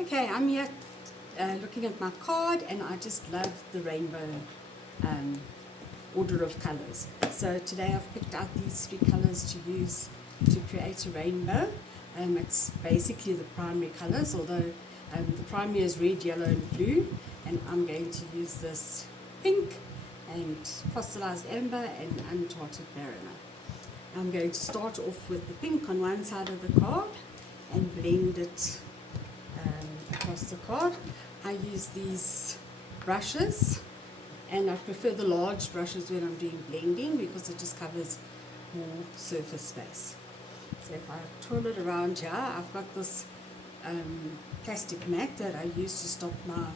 Okay, I'm here looking at my card, and I just love the rainbow order of colors. So today I've picked out these three colors to use to create a rainbow. It's basically the primary colors, although the primary is red, yellow and blue, and I'm going to use this pink and fossilized amber and uncharted mariner. I'm going to start off with the pink on one side of the card and blend it across the card. I use these brushes, and I prefer the large brushes when I'm doing blending because it just covers more surface space. So if I twirl it around here, I've got this plastic mat that I use to stop my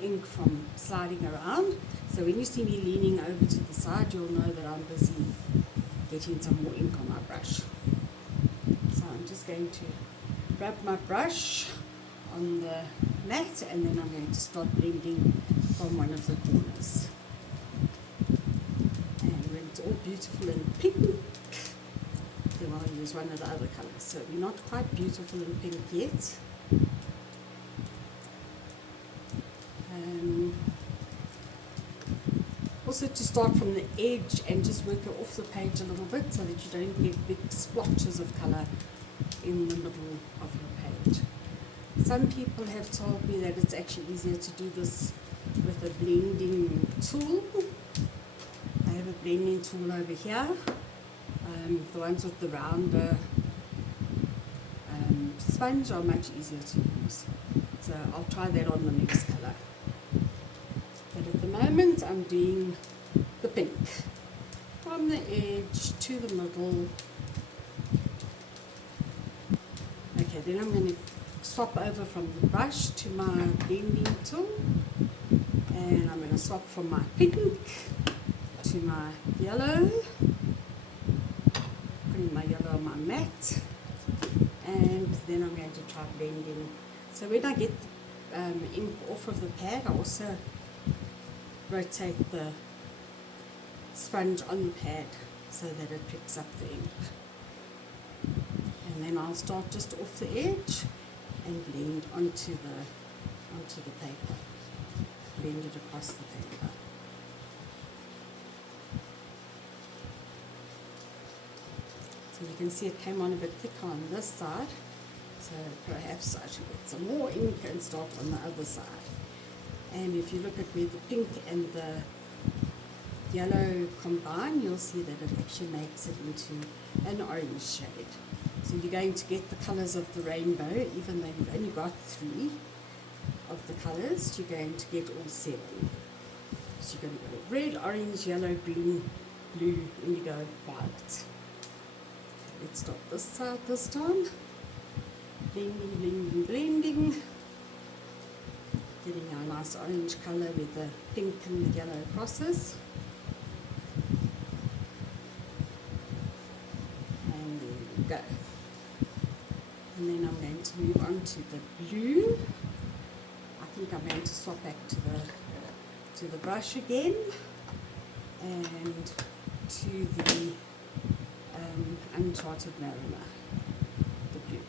ink from sliding around. So when you see me leaning over to the side, you'll know that I'm busy getting some more ink on my brush. So I'm just going to rub my brush on the mat, and then I'm going to start blending from one of the corners. And when it's all beautiful and pink, then I'll use one of the other colours. So we're not quite beautiful and pink yet. Also to start from the edge and just work it off the page a little bit so that you don't get big splotches of colour in the middle of your page. Some people have told me that it's actually easier to do this with a blending tool. I have a blending tool over here. The ones with the rounder sponge are much easier to use. So I'll try that on the next colour. But at the moment I'm doing the pink. From the edge to the middle. Okay, then I'm going to swap over from the brush to my blending tool, and I'm going to swap from my pink to my yellow, putting my yellow on my mat, and then I'm going to try blending. So when I get the ink off of the pad, I also rotate the sponge on the pad so that it picks up the ink. And then I'll start just off the edge and blend onto the paper. Blend it across the paper. So you can see it came on a bit thicker on this side. So perhaps I should get some more ink and start on the other side. And if you look at where the pink and the yellow combine, you'll see that it actually makes it into an orange shade. So you're going to get the colours of the rainbow, even though you've only got 3 of the colours, you're going to get all 7. So you're going to go red, orange, yellow, green, blue, indigo, violet. Let's start this side this time. Blending, blending, blending. Getting our nice orange colour with the pink and the yellow crosses. And there we go. And then I'm going to move on to the blue. I think I'm going to swap back to the brush again and to the uncharted mariner, the blue.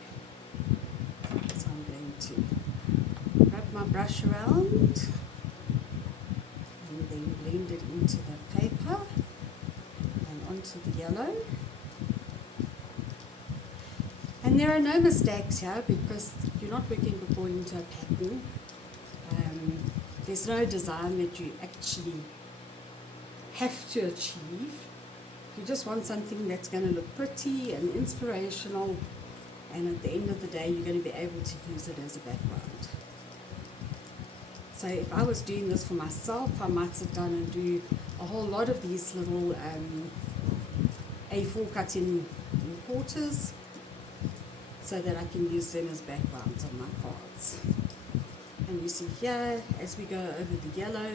So I'm going to wrap my brush around and then blend it into the paper and onto the yellow. And there are no mistakes here because you're not working according to a pattern. There's no design that you actually have to achieve. You just want something that's going to look pretty and inspirational, and at the end of the day you're going to be able to use it as a background. So if I was doing this for myself, I might sit down and do a whole lot of these little A4 cut in quarters, so that I can use them as backgrounds on my cards. And you see here, as we go over the yellow,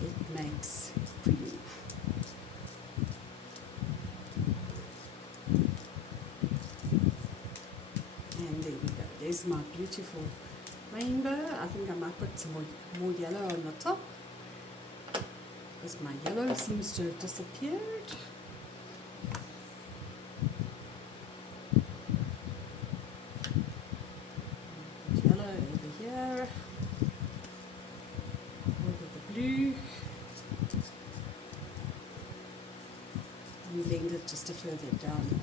it makes green. And there we go. There's my beautiful rainbow. I think I might put some more yellow on the top, because my yellow seems to have disappeared. Yellow over just a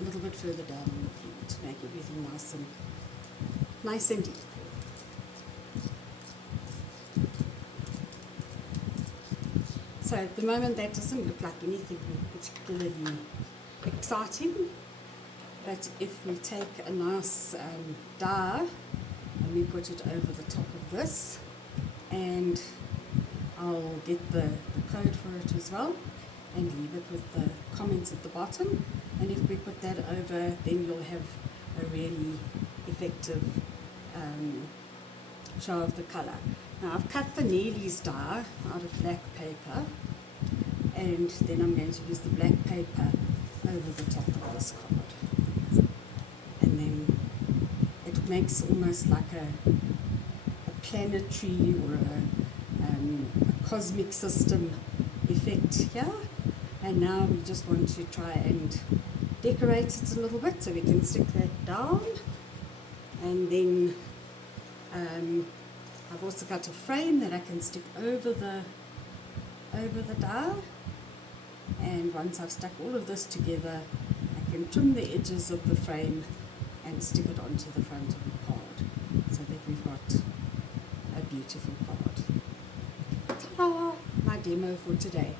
little bit further down on the blue to make everything nice and deep. So at the moment that doesn't look like anything particularly exciting, but if we take a nice dye and we put it over the top of this, and I'll get the code for it as well and leave it with the comments at the bottom, and if we put that over, then you'll have a really effective show of the colour. Now I've cut the Neely's dye out of black paper, and then I'm going to use the black paper over the top of this card, and then it makes almost like a planetary or a cosmic system effect here. And now we just want to try and decorate it a little bit, so we can stick that down. And then I've also got a frame that I can stick over the dye, and once I've stuck all of this together, I can trim the edges of the frame and stick it onto the front of the card, so that we've got a beautiful card. Ta-da! My demo for today.